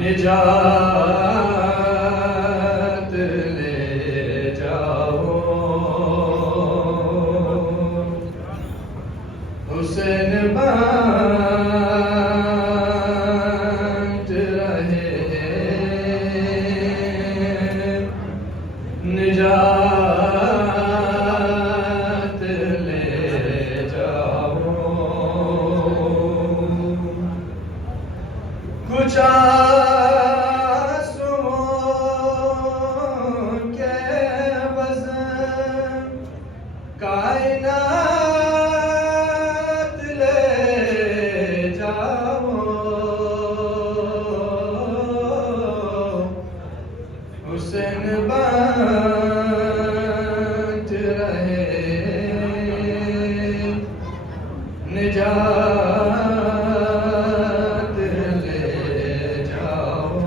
निजात ले जाओ। हुसैन बाँट रहे निजात ले जाओ। कुछ आंसुओं के वज़न कायनात ले जाओ। हुसैन बाँट रहे निजात ले जाओ।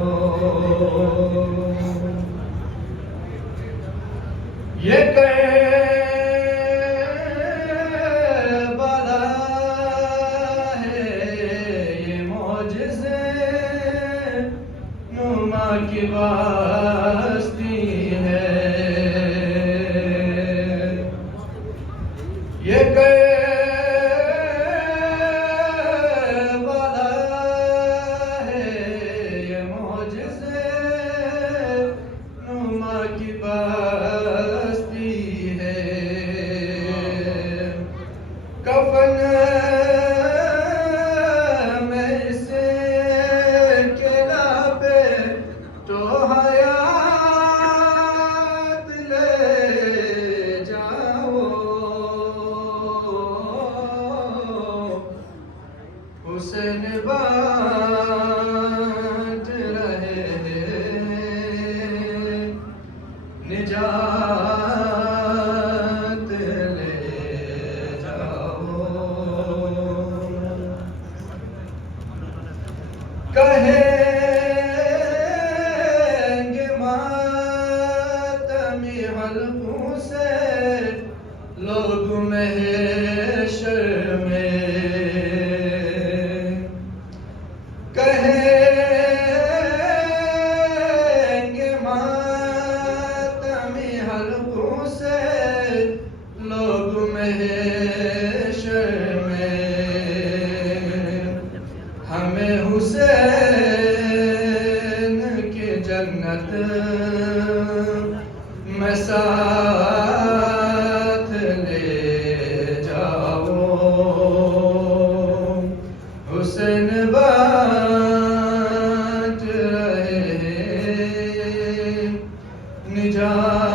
ये करबला है, ये मौजिज़े नुमा की बस्ती है। ये करबला है, ये मौजिज़े नुमा की बस्ती है। कफन में इसे केला पे तो हयात ले जाओ। हुसैन बाँट रहे निजात ले जाओ। कहेंगे मातमी हल्कों से लोग महशर में। कहेंगे मातमी हल्कों से लोग महशर में। हमें हुसैन की जन्नत में साथ ले जाओ। हुसैन बाँट रहे निजात